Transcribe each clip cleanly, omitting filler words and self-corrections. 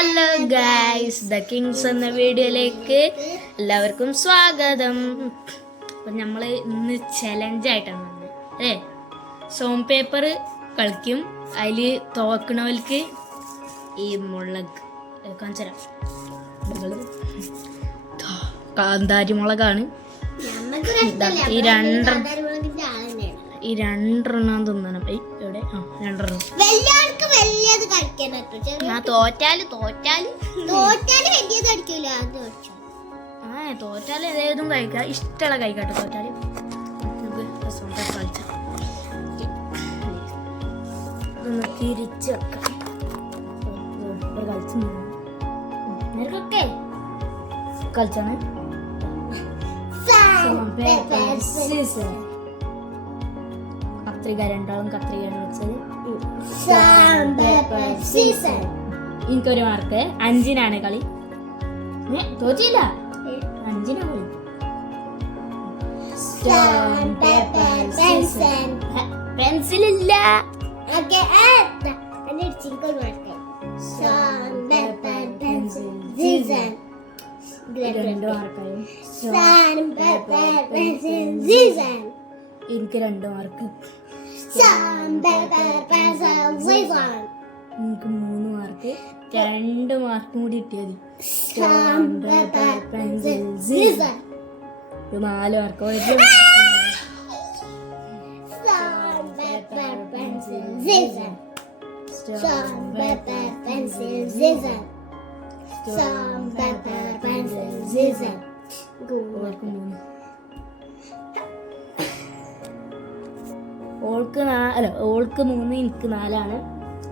Hello guys, the Kings എന്ന വീഡിയോയിലേക്ക് എല്ലാവർക്കും സ്വാഗതം. അപ്പം നമ്മൾ ഇന്ന് ചലഞ്ചായിട്ടാണ് വന്നത് അല്ലേ. സോം പേപ്പർ കളിക്കും. അതിൽ തോക്കണവർക്ക് ഈ മുളക് കാണിച്ചരാം. കാന്താരി മുളകാണ്. ഈ രണ്ടെണ്ണം തിന്നണം. എവിടെ? രണ്ടെണ്ണം. തോറ്റാല് ഏതും കഴിക്കാം. ഇഷ്ടമുള്ള കഴിക്കാട്ടെ. തോറ്റാല് തിരിച്ച് വെക്കാം. കളിച്ചാണ്. കത്രിക രണ്ടാളും കത്രികയാണ് വെച്ചത്. എനിക്കൊരു മാർക്ക്. 5-നാണ് കളി. തോറ്റില്ല. 5-നാ കളി. പെൻസിലില്ല. എനിക്ക് 2 മാർക്ക്. എനിക്ക് 3 മാർക്ക്. 2 മാർക്കും കൂടി കിട്ടിയത്. 4 മാർക്ക്. ഓൾക്ക് 3, എനിക്ക് 4ആണ്.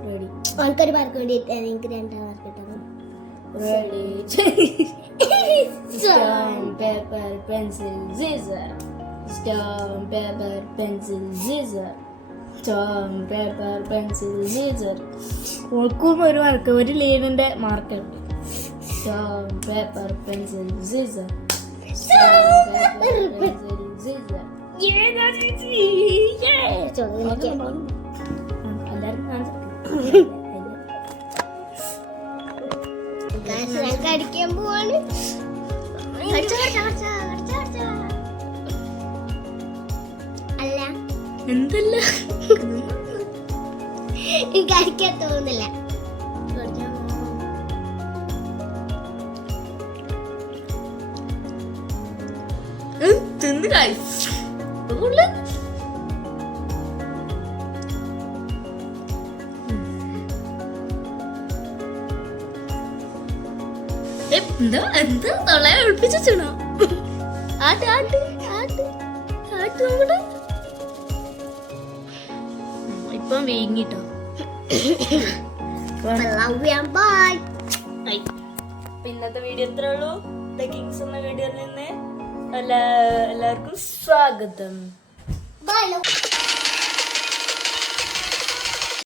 റെഡി. ഓൾക്കൊരു മാർക്ക് വേണ്ടി എനിക്ക് 2 മാർക്ക് കിട്ടണം. Ready. Stone paper pencil scissor. Stone paper pencil scissor. Stone paper pencil scissor. ഓൾക്കും ഒരു മാർക്ക്. ഒരു ലീനിന്റെ മാർക്ക് ഉണ്ട്. Stone paper pencil scissor. Stone paper pencil scissor. അടിക്കാൻ പോവാണ്. അല്ല എന്തല്ല എനിക്ക് അടിക്കാൻ തോന്നുന്നില്ല. തിന്ന് എന്താ എന്താ തൊള്ളയെ ഒളിപ്പിച്ചോ. ഇപ്പം വേങ്ങിട്ടോ. ഇന്നത്തെ വീഡിയോ എത്ര ഉള്ളൂ. ദ കിങ്സ് എന്ന വീഡിയോയിൽ നിന്ന് എല്ലാവർക്കും സ്വാഗതം.